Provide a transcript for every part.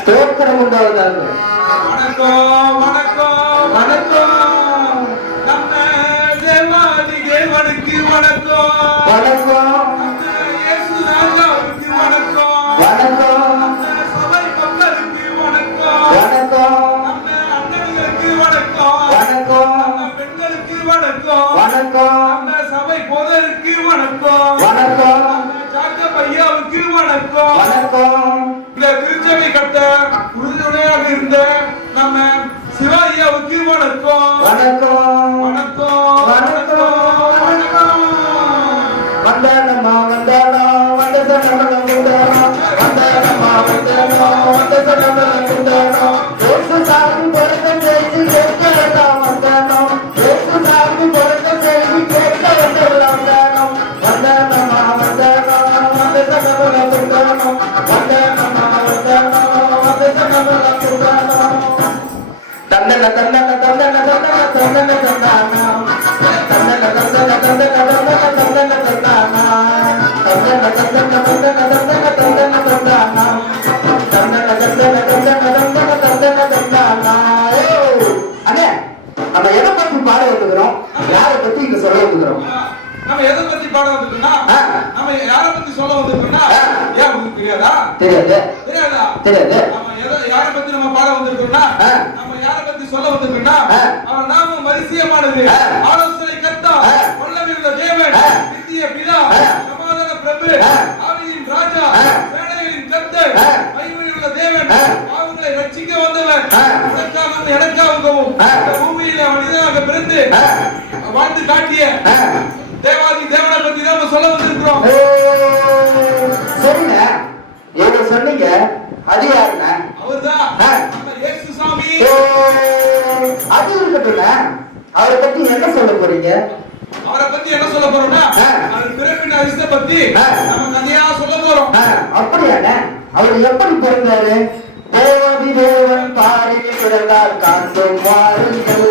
ஸ்தோத்திரம் உண்டாவதாக. வணக்கம் வணக்கம் வணக்கம் நம்ம தேவாதிதேவனுக்கு வணக்கம் வணக்கம் இயேசு ராஜாவுக்கு வணக்கம் வணக்கம் சபை மக்களுக்கு வணக்கம் வணக்கம் நம்ம அண்ணனுக்கு வணக்கம் வணக்கம் பெண்களுக்கு வணக்கம் வணக்கம் நம்ம சபை போதருக்கு வணக்கம் வணக்கம் ஜாக்கப் ஐயாவுக்கு வணக்கம் வணக்கம் இந்த திருச்சபை கட்ட உறுதுணையாக இருந்த நம்ம சிவாஜியாவுக்கு வணக்கம் வணக்கம் வணக்கம் வணக்கம் வணக்கம் வந்தனமா வந்தனா வந்த சனமல குண்டனா வந்தனமா வந்தனா வந்த சனமல குண்டனா ஏசு சாமி பொறுத்த செய்தி கேட்கலடா வந்தனா ஏசு சாமி பொறுத்த செய்தி கேட்கலடா வந்தனா வந்தனமா வந்தனா வந்த சனமல குண்டனா வந்தனமா வந்தனா வந்த சனமல குண்டனா தந்தன தந்தன தந்தன தந்தன தந்தன தந்தனா நம்ம எதை பத்தி பாட வந்துக்கிறோம், யாரை பத்தி இங்க சொல்ல வந்துக்கிறோம்? நம்ம எதை பத்தி பாட வந்திருக்கோம்னா நம்ம யாரை பத்தி சொல்ல வந்திருக்கோம்னா ஏன் உங்களுக்கு தெரியாதா? தெரியாது தெரியாதா? தெரியாது. நம்ம யாரை பத்தி நம்ம பாட வந்திருக்கோம்னா நம்ம யாரை பத்தி சொல்ல வந்திருக்கோம்னா அவர் நாமம் அதிசயமானது, ஆலோசனை கர்த்தா, வல்லமையுள்ள தேவன், நித்திய பிதா, சமாதான பிரபு, ஆவியின் ராஜா, சேனைகளின் கர்த்தர், மகிமையுள்ள தேவன், பாவங்களை ரட்சிக்க வந்தவர், உனக்காகவும் எனக்காகவும் இந்த பூமியில மனிதனாக பிறந்து வாழ்ந்து காட்டிய தேவாதி தேவனை பத்தி தான் நம்ம சொல்ல வந்திருக்கிறோம். சரிங்க, எவ்வளவு சொன்னீங்க, அது யாருங்க? அவர்தான் நம்ம இயேசு சாமி. அது இருக்கட்டும்ல, அவரை பத்தி என்ன சொல்ல போறீங்க? அவரை பத்தி என்ன சொல்ல போறோம்னா அவர் பிறப்பின் அதிசயத்தை பத்தி நம்ம கதையா சொல்ல போறோம். அப்படியாண்ணே, அவர் எப்படி பிறந்தாரு? தேவாதி தேவன் பாரில் பிறந்தார் காண்போம் வாருங்கள்,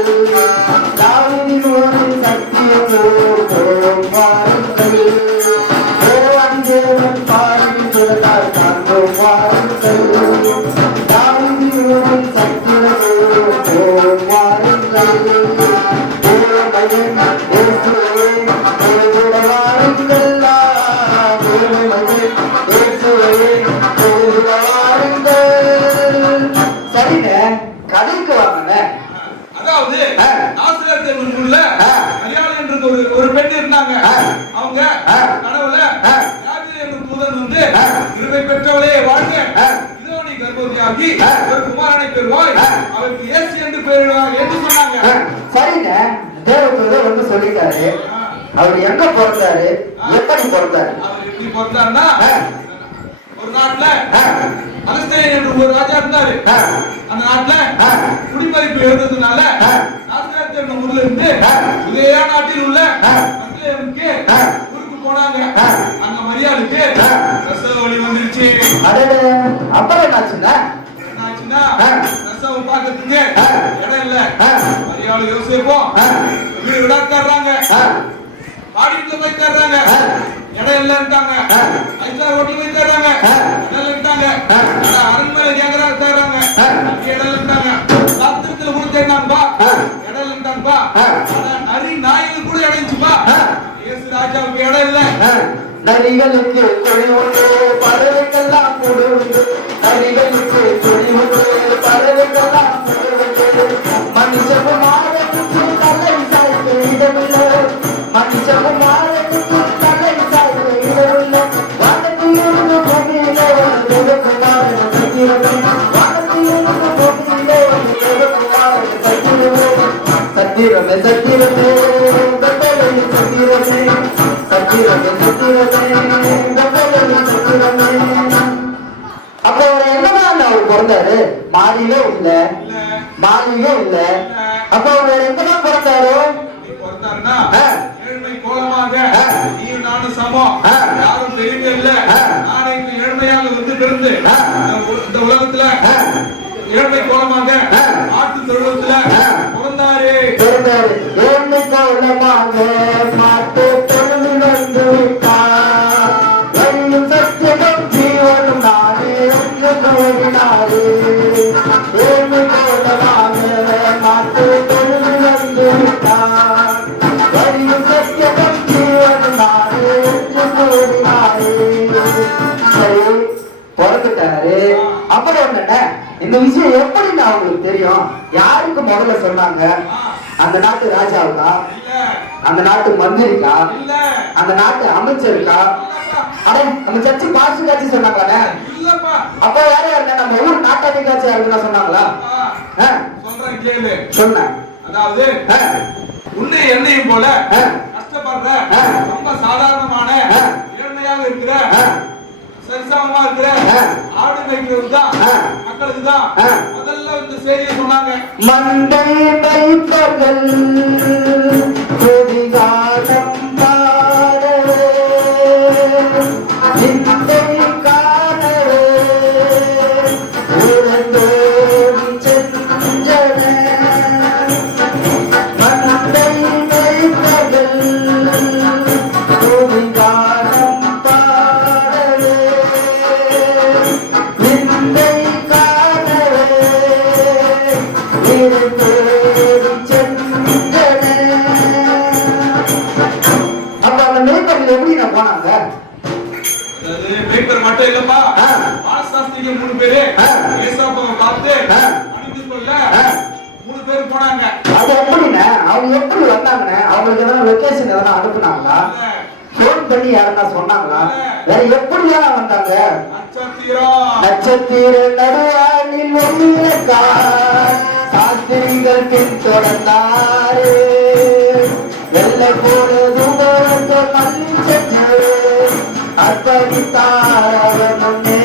தாவீதின் ஊரில் சத்தியம் போம் வாருங்கள், தேவாதி தேவன் பாரில் பிறந்தார் காண்போம் வாருங்கள், தாவீதின் ஊரில் சத்தியம் போம் வாருங்கள், கதைக்கு வாங்க. அதாவது நாசரேத்துக்குள்ள மரியாள் என்ற ஒரு பெண் இருந்தாங்க. அவங்க கனவுல யாஜில் என்ற தூதன் வந்து கிருபை பெற்றவளே வாழ்க, இதோ நீ கர்ப்பவதியாகி ஒரு குமாரனை பெறுவாய், அவருக்கு இயேசு என்று பெயரிடுவாய் என்று சொன்னாங்க. சரிங்க, தேவதூதர் வந்து சொல்லிட்டாரு. அவர் எங்க பிறந்தாரு, எப்படி பிறந்தாரு? அவர் எப்படி பிறந்தாருன்னா ஒரு நாட்டுல அலஸ்தீன் என்று ஒரு ராஜா இருந்தாரு. அந்த நாட்டுல குடிமதிப்பு இருந்ததுனால நாசரேத் என்ற ஊர்ல இருந்து இதே நாட்டில் உள்ள பெத்லெஹேமுக்கு ஊருக்கு போனாங்க. அங்க மரியாளுக்கு பிரசவ வலி வந்துருச்சு. அப்புறம் என்னாச்சுன்னா பிரசவம் பார்க்கறதுக்கு இடம் இல்ல. மரியாள் யோசிப்போம் வீடு விட தேடுறாங்க, பாடிட்டு போய் தேடுறாங்க, இடம் இல்லன்ட்டாங்க. ஐசார் ஹோட்டல் போய் தேடுறாங்க, இடம் இல்லன்ட்டாங்க. அரண்மனை கேக்குறாங்க, தேடுறாங்க, இடம் இல்லன்ட்டாங்க. சாத்திரத்துல கூட தேடினாங்கப்பா, இடம் இல்லன்ட்டாங்கப்பா. நரி நாய்கள் கூட இடைஞ்சுப்பா, இயேசு ராஜாவுக்கு இடம் இல்ல. நரிகளுக்கு துணி உண்டு, பறவைக்கெல்லாம் கூடு உண்டு, நரிகளுக்கு துணி உண்டு, பறவைக்கெல்லாம் கூடு உண்டு, மனுஷகுமாரனுக்கு தலை சாய்க்க இடமில்லை, மனுஷகுமாரனுக்கு தலை சாய்க்க இடமில்லை, வானத்திலிருந்து பூமியிலே ஒரு தேவகுமாரன் சத்திரமே, வானத்திலிருந்து பூமியிலே ஒரு தேவகுமாரன் சத்திரமே, சத்திரமே சத்திரமே பெத்தேலின் சத்திரமே, சத்திரமே சத்திரமே பெத்தேலின் சத்திரமே. அப்போ அவர் என்னதான் அவர் பிறந்தாரு? மாறிலே இல்ல, மாறிலே இல்ல. அப்ப அவர் எங்கதான் பிறந்தாரு? பிறந்தாருன்னா ஏழ்மை கோலமாக நீ நானும் சமம், யாரும் தெரியவே இல்லை. நானே ஏழ்மையாக வந்து பிறந்து இந்த உலகத்துல ஏழ்மை கோலமாக ஆட்டு தொழுவத்துல பிறந்தாரு. ஏழ்மை கோலமாக மாட்டு தொழுவில் வந்து விட்டார், சத்தியமும் ஜீவனும் நானே என்று ஓடினாரே ஏழு கோலமாக மாட்டு தொழுது வந்து விட்டார் வழியும் சத்தியமும் ஜீவனும் நானே என்று கூறினாரே. சரி, பிறந்துட்டாரு. அப்புறம் என்னங்க இந்த விஷயம் எப்படின்னு அவங்களுக்கு தெரியும்? யாருக்கு முதல்ல சொன்னாங்க? அந்த நாட்டு ராஜாவுக்கா, அந்த நாட்டு மந்திரிக்கா, அந்த நாட்டு அமைச்சருக்கா, அட நம்ம சர்ச்சு பாஸ்டர் காட்சி சொன்னாங்களே? அப்ப வேற யாருங்க? நம்ம ஊர் நாட்டாளி காட்சி யாருக்குன்னா சொன்னாங்களா? சொன்னேன். அதாவது உன்னை என்னையும் போல கஷ்டப்படுற ரொம்ப சாதாரணமான ஏழ்மையாக இருக்கிற சரிசமமா இருக்கிற ஆடு மேய்க்கிறது தான் மக்களுக்கு தான் முதல்ல இந்த செய்தியை சொன்னாங்க. மண்டை வைப்பர்கள் கொடிகாலம் பாடவே நிந்தை காணவே உறந்தோடி சென்றன. மண்டை வைப்பர்கள் கொடிகாலம் பாடவே நிந்தை காணவே உறந்தோடி சென்றன. அப்ப அந்த மேய்ப்பர்கள் எப்படி நான் போனாங்க? அதாவது மேய்ப்பர் மட்டும் இல்லப்பா, பாலசாஸ்திரிக்கு 3 பேரு ஏசாப்பாவை பார்த்து அணிந்து கொள்ள 3 பேர் போனாங்க. அது எப்படிங்க? அவங்க எப்படி வந்தாங்கண்ணே? அவங்களுக்கு எதனா லொகேஷன் எதனா அனுப்புனாங்களா? போன் பண்ணி யாருன்னா சொன்னாங்களா? வேற எப்படியா வந்தாங்க? நட்சத்திர நடுவானில் ஒன்றியக்கார் சாஸ்திரிகள் பின் தொடர்ந்தாரே வெள்ளை போல தூரத்தை மல்லி சென்று அர்ப்பணித்தார் அவர் முன்னே.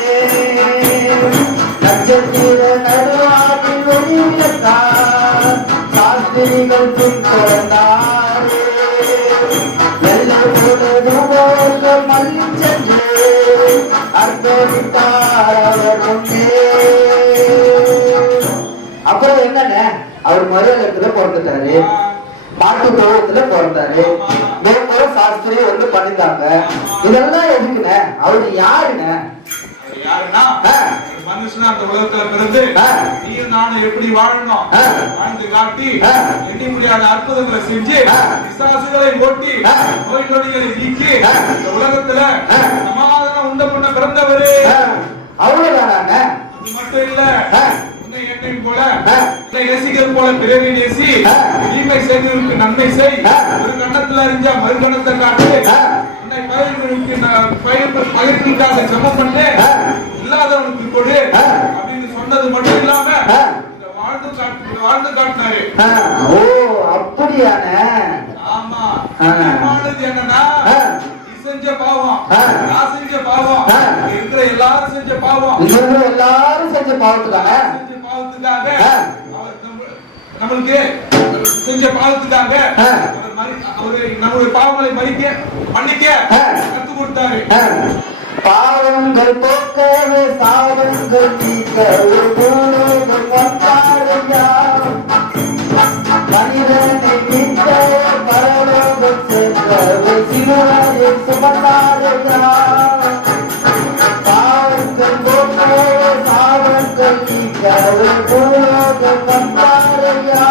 நட்சத்திர நடுவானில் ஒன்றியக்கார் சாஸ்திரிகள் பின் தொடர்ந்தாரே வெள்ளை போல தூரத்தை மல்லி சென்று அர்ப்பணித்தார் அவர் முன்னே. அப்புறம் என்னங்க, அவர் மரியாதை பிறந்துட்டாரு, பாட்டு கோபத்துல பிறந்தாரு, மேற்கொள்ள சாஸ்திரி வந்து பண்ணிட்டாங்க. இதெல்லாம் எதுக்குங்க? அவரு யாருங்க? யாருன்னா மனுஷனா அந்த உலகத்துல பிறந்து நீயும் நானும் எப்படி வாழணும் வாழ்ந்து காட்டி எண்ணி முடியாத அற்புதங்களை செஞ்சு பிசாசுகளை ஓட்டி நோய் நொடிகளை நீக்கி இந்த உலகத்துல சமாதானம் உண்டு பண்ண பிறந்தவரு. அவ்வளவுதானாங்க? அது மட்டும் இல்ல, உன்னை என்னையும் போல நேசிக்கிறது போல பிறரை நேசி, தீமை செய்தவருக்கு நன்மை செய், ஒரு கண்ணத்துல அறிஞ்சா மறு கண்ணத்தை காட்டு, உன்னை பகிர்வுக்காக ஜெபம் பண்ணு, இல்லாதவனுக்கு கொடு அப்படின்னு சொன்னது மட்டும் இல்லாம வாழ்ந்து காட்டினாரு. ஓ, அப்படியான? ஆமா. என்னன்னா செஞ்ச பாவம், நான் செஞ்ச பாவம், இருக்கிற எல்லாரும் செஞ்ச பாவம், எல்லாரும் செஞ்ச பாவத்துக்காக நம்மளுக்கு செஞ்ச பாவத்துக்காக அவரு நம்முடைய பாவங்களை மன்னிக்க கத்து கொடுத்தாரு. பாவங்கள் போக்கவே சாவங்கள் நீக்கவே பூலோகம் வந்தாரையா, மனிதனை மீட்க பரலோகம் சென்றவே சிலுவையை சுமந்தாரையா. பாவங்கள் போக்கவே சாவங்கள் நீக்கவே பூலோகம் வந்தாரையா,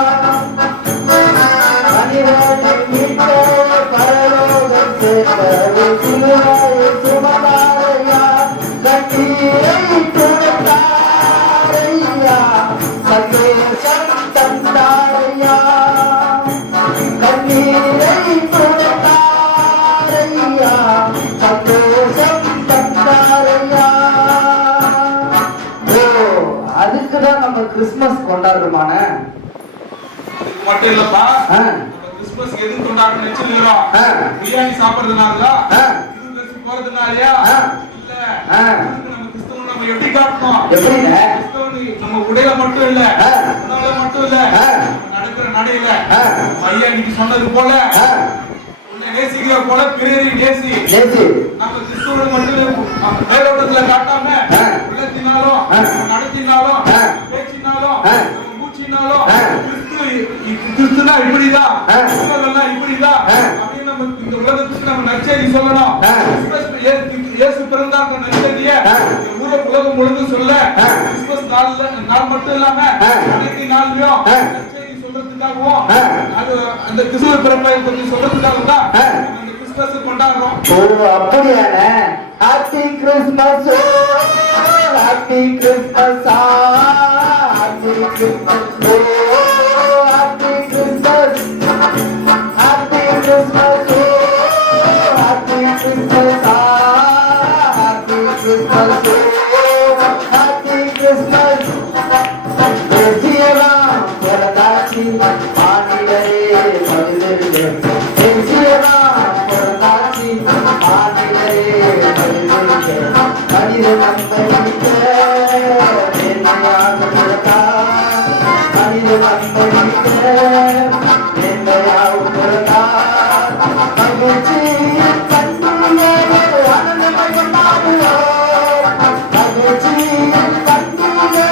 மனிதனை மீட்க பரலோகம் சென்றவே சிலுவையை சுமந்தாரையா. கண்ணீரை துடைத்தாரையா, சந்தோஷம் தந்தாரையா. கண்ணீரை துடைத்தாரையா, சந்தோஷம் தந்தாரையா. ஓ, அதுக்குதான் நம்ம கிறிஸ்துமஸ் கொண்டாடுறோமான? அதுக்கு மட்டும் இல்லப்பா, கிறிஸ்துமஸ் எது கொண்டாடணும்னு நினைச்சிருக்கிறோம்? பிரியாணி சாப்பிடுறதுனாலயா, போறதுனாலயா? இல்ல, நம்ம கிறிஸ்தவன் நம்ம எப்படி காட்டணும்? எப்படிங்க? கிறிஸ்தவன் நம்ம உடையில மட்டும் இல்ல, உணவுல மட்டும் இல்ல, நடக்கிற நடையில ஐயா இன்னைக்கு சொன்னது போல உன்னை நேசிக்கிற போல பிறரை நேசி. நம்ம கிறிஸ்தவன் மட்டும் மேலோட்டத்துல காட்டாம உள்ளத்தினாலும் நடத்தினாலும் பேச்சினாலும் மூச்சினாலும் கிறிஸ்துனா இப்படிதான், கிறிஸ்தவர்கள்லாம் இப்படிதான் அப்படின்னு நம்ம இந்த உலகத்துக்கு நம்ம நற்செய்தி சொல்லணும். இயேசு பிறந்தாங்க நற்செய்திய உலகம் முழுதும் சொல்ல கிறிஸ்துமஸ் நாள் மட்டும் இல்லாம அன்னைக்கு நாள்லயும் நற்செய்தி சொல்றதுக்காகவும் அது அந்த கிறிஸ்துவ பிறப்பை பத்தி சொல்றதுக்காகவும் தான் அந்த கிறிஸ்துமஸ் கொண்டாடுறோம். ஓ அப்படியான happy Christmas, happy Christmas, happy Christmas, happy Christmas, happy Christmas, happy Christmas, happy Christmas, happy Christmas. தேசியலாம் பொறந்தாச்சி மாநிலரே மனிதர்களே, தேசியலாம் பொறந்தாச்சி மாநிலரே மனிதர்களே, மனித நம்பளிக்க என்னையாக பிறந்தார், மனித நம்பளிக்க என்னையாக பிறந்தார். மகிழ்ச்சி கண்ணிலே ஆனந்தமை கொண்டாடுவோம், மகிழ்ச்சி கண்ணிலே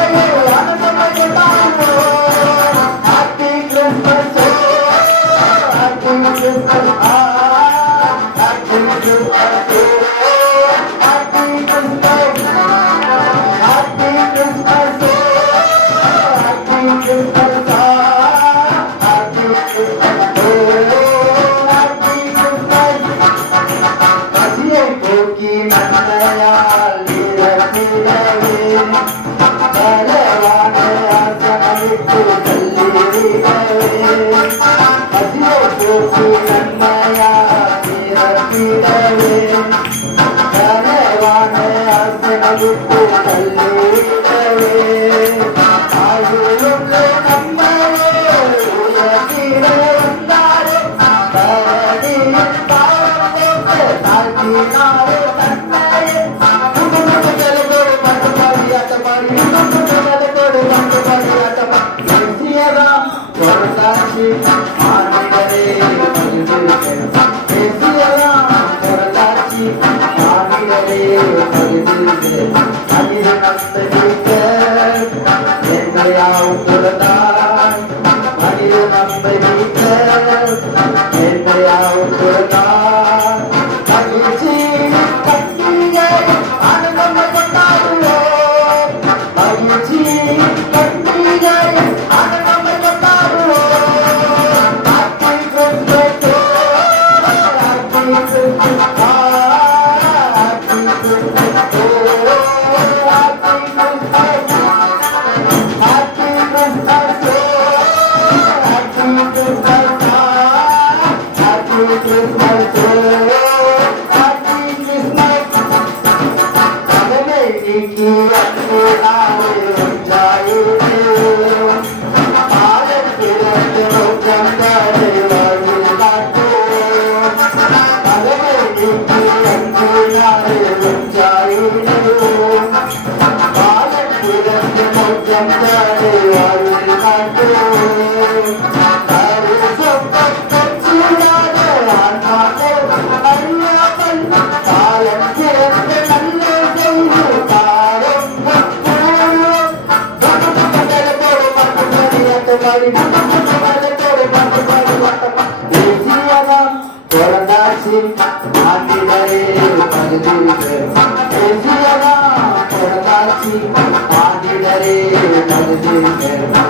ஆனந்தமை கொண்டாடுவோம். Happy Christmas, happy Christmas, happy Christmas, happy Christmas, happy Christmas, happy Christmas, happy Christmas. பசியை போக்கி நன்மையால் நிரப்பிடவே, பலவான ஆசனமிட்டு தள்ளிவிடவே, பசியை போக்கி நன்மையால் நிரப்பிடவே, பலவான ஆசனமிட்டு தள்ளிவிடவே, ஆயுளுள்ள நம்மையே உயர்த்திட வந்தாரே, பரடியின் பாவம் போக்க தாழ்த்தினாரே தன்னையே. குடும்பங்களோடு பட்டு பாடி ஆட்டமாடி, குடும்பங்களோடு பட்டு பாடி ஆட்டமாடி, தேசியதாம் பொறந்தாச்சி மாநிலரே மனிதர்களே, தேசியதாம் பொறந்தாச்சி மாநிலரே மனிதர்களே, மனித நம்பளிக்க என்னையாவும் பிறந்தார், மனித நம்பளிக்க என்னையாவும் பிறந்தார். மகிழ்ச்சி கண்ணிலே ஆனந்தமை கொண்டாடுவோம், மகிழ்ச்சி கண்ணிலே ஆனந்தமை கொண்டாடுவோம். Happy Christmas, happy Christmas, happy Christmas, happy Christmas, happy Christmas, happy Christmas, happy Christmas, happy Christmas. பகலை நீக்கி அன்பு நாளை ஒன்றாயிருந்தோம், பாதத்திலிருந்து நோக்கம் தாரை வாழ்வில் காட்டோம். பகலை நீக்கி அன்பு நாளை ஒன்றாயிருந்தோம், பாதத்திலிருந்து நோக்கம் தாரை வாழ்வில் காட்டோம். தாரை சொந்தம் பெற்றிடாத ஆன்மாக்கள் அறியாமல் காலம் சேர்ந்து நல்ல செய்து காலம் முற்போம். குடும்பங்களோடு பட்டு பாடி ஆட்டமாடி, குடும்பங்களோடு பட்டு பாடி ஆட்டமாடி, தேசியதாம் பொறந்தாச்சி மாநிலரே மனிதர்களே, தேசியதாம் பொறந்தாச்சி மாநிலரே மனிதர்களே.